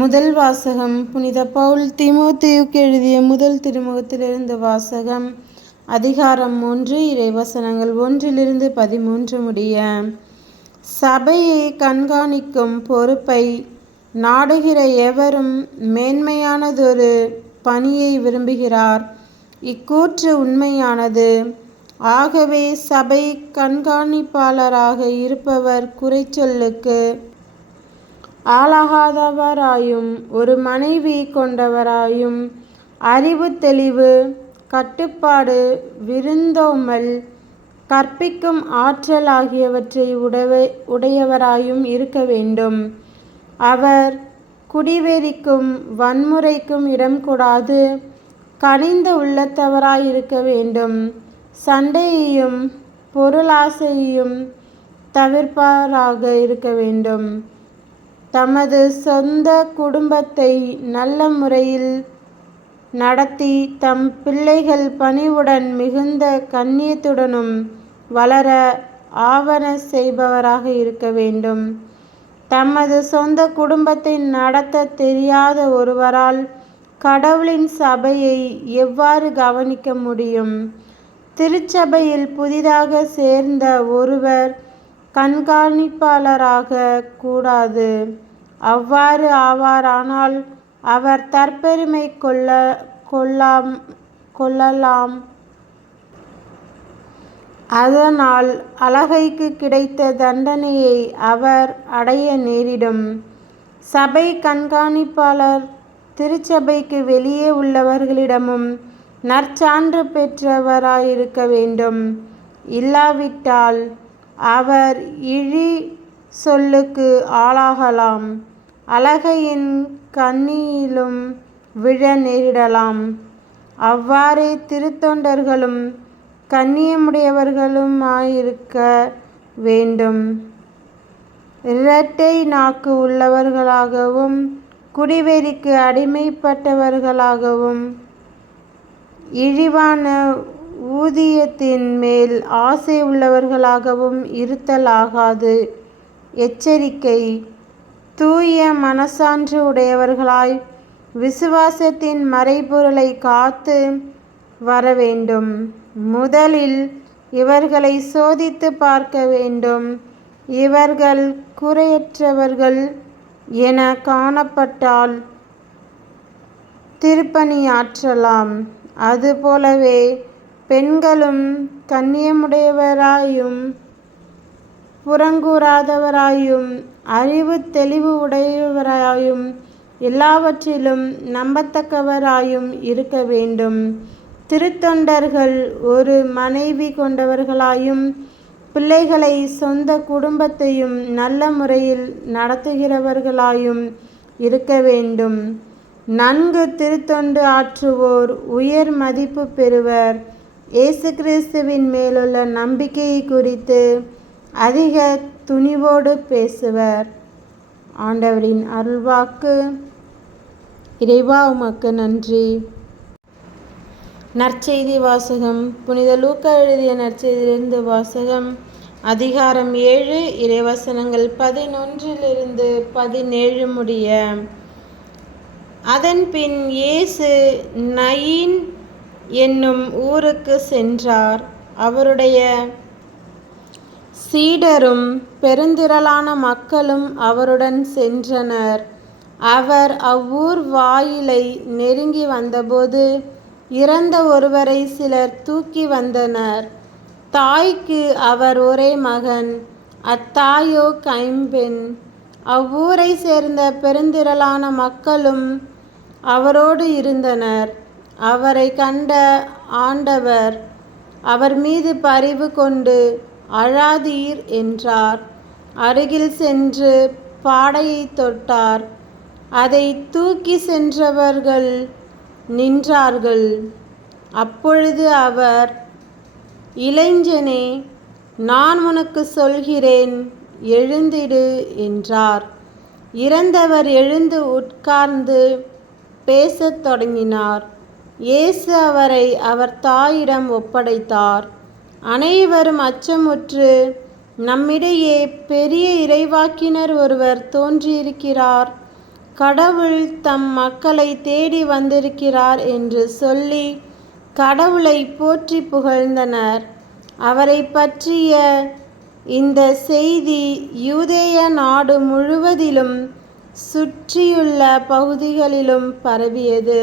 முதல் வாசகம் புனித பவுல் திமுத்தியுக்கு எழுதிய முதல் திருமுகத்திலிருந்து வாசகம். அதிகாரம் ஒன்று இறைவசனங்கள் ஒன்றிலிருந்து பதிமூன்று முடிய சபையை கண்காணிக்கும் பொறுப்பை நாடுகிற எவரும் மேன்மையானதொரு பணியை விரும்புகிறார். இக்கூற்று உண்மையானது. ஆகவே சபை கண்காணிப்பாளராக இருப்பவர் குறைச்சொல்லுக்கு ஆளாகாதவராயும் ஒரு மனைவி கொண்டவராயும் அறிவு தெளிவு கட்டுப்பாடு விருந்தோமல் கற்பிக்கும் ஆற்றல் ஆகியவற்றை உடவ உடையவராயும் இருக்க வேண்டும். அவர் குடிவெறிக்கும் வன்முறைக்கும் இடம் கூடாது. கனிந்த உள்ளத்தவராயிருக்க வேண்டும். சண்டையையும் பொருளாசையையும் தவிர்ப்பாராக இருக்க வேண்டும். தமது சொந்த குடும்பத்தை நல்ல முறையில் நடத்தி தம் பிள்ளைகள் பணிவுடன் மிகுந்த கண்ணியத்துடனும் வளர ஆவண செய்பவராக இருக்க வேண்டும். தமது சொந்த குடும்பத்தை நடத்த தெரியாத ஒருவரால் கடவுளின் சபையை எவ்வாறு கவனிக்க முடியும்? திருச்சபையில் புதிதாக சேர்ந்த ஒருவர் கண்காணிப்பாளராக கூடாது. அவ்வாறு ஆவாரானால் அவர் தற்பெருமை கொள்ள கொள்ளாம் கொள்ளலாம். அதனால் அழகைக்கு கிடைத்த தண்டனையை அவர் அடைய நேரிடும். சபை கண்காணிப்பாளர் திருச்சபைக்கு வெளியே உள்ளவர்களிடமும் நற்சான்று பெற்றவராயிருக்க வேண்டும். இல்லாவிட்டால் அவர் இழி சொல்லுக்கு ஆளாகலாம். அழகையின் கண்ணியிலும் விழ நேரிடலாம். அவ்வாறே திருத்தொண்டர்களும் கண்ணியமுடையவர்களுமாயிருக்க வேண்டும். இரட்டை நாக்கு உள்ளவர்களாகவும் குடிவெறிக்கு அடிமைப்பட்டவர்களாகவும் இழிவான ஊதியத்தின் மேல் ஆசை உள்ளவர்களாகவும் இருத்தலாகாது. எச்சரிக்கை. தூய மனசான்று உடையவர்களாய் விசுவாசத்தின் மறைபொருளை காத்து வர வேண்டும் முதலில் இவர்களை சோதித்து பார்க்க வேண்டும். இவர்கள் குறையற்றவர்கள் என காணப்பட்டால் திருப்பணியாற்றலாம். அதுபோலவே பெண்களும் கண்ணியமுடையவராயும் புறங்கூறாதவராயும் அறிவு தெளிவு உடையவராயும் எல்லாவற்றிலும் நம்பத்தக்கவராயும் இருக்க வேண்டும். திருத்தொண்டர்கள் ஒரு மனைவி கொண்டவர்களாயும் பிள்ளைகளை சொந்த குடும்பத்தையும் நல்ல முறையில் நடத்துகிறவர்களாயும் இருக்க வேண்டும். நன்கு திருத்தொண்டு ஆற்றுவோர் உயர் மதிப்பு பெறுவர். இயேசு கிறிஸ்துவின் மேலுள்ள நம்பிக்கையை குறித்து அதிக துணிவோடு பேசுவர். ஆண்டவரின் அருள்வாக்கு. இறைவா உமக்கு நன்றி. நற்செய்தி வாசகம். புனித லூக்கா எழுதிய நற்செய்தியிலிருந்து வாசகம். அதிகாரம் ஏழு இறைவசனங்கள் பதினொன்றிலிருந்து பதினேழு முடிய. அதன்பின் இயேசு நயின் என்னும் ஊருக்கு சென்றார். அவருடைய சீடரும் பெருந்திரளான மக்களும் அவருடன் சென்றனர். அவர் அவ்வூர் வாயிலை நெருங்கி வந்தபோது இறந்த ஒருவரை சிலர் தூக்கி வந்தனர். தாய்க்கு அவர் ஒரே மகன் அத்தாயோ கைம்பெண். அவ்வூரை சேர்ந்த பெருந்திரளான மக்களும் அவரோடு இருந்தனர். அவரை கண்ட ஆண்டவர் அவர் மீது பரிவு கொண்டு அழாதீர் என்றார். அருகில் சென்று பாடையை தொட்டார். அதை தூக்கி சென்றவர்கள் நின்றார்கள். அப்பொழுது அவர் இளைஞனே நான் உனக்கு சொல்கிறேன் எழுந்திடு என்றார். இறந்தவர் எழுந்து உட்கார்ந்து பேசத் தொடங்கினார். இயேசு அவரை அவர் தாயிடம் ஒப்படைத்தார். அனைவரும் அச்சமுற்று நம்மிடையே பெரிய இறைவாக்கினர் ஒருவர் தோன்றியிருக்கிறார். கடவுள் தம் மக்களை தேடி வந்திருக்கிறார் என்று சொல்லி கடவுளை போற்றி புகழ்ந்தனர். அவரை பற்றிய இந்த செய்தி யூதேய நாடு முழுவதிலும் சுற்றியுள்ள பகுதிகளிலும் பரவியது.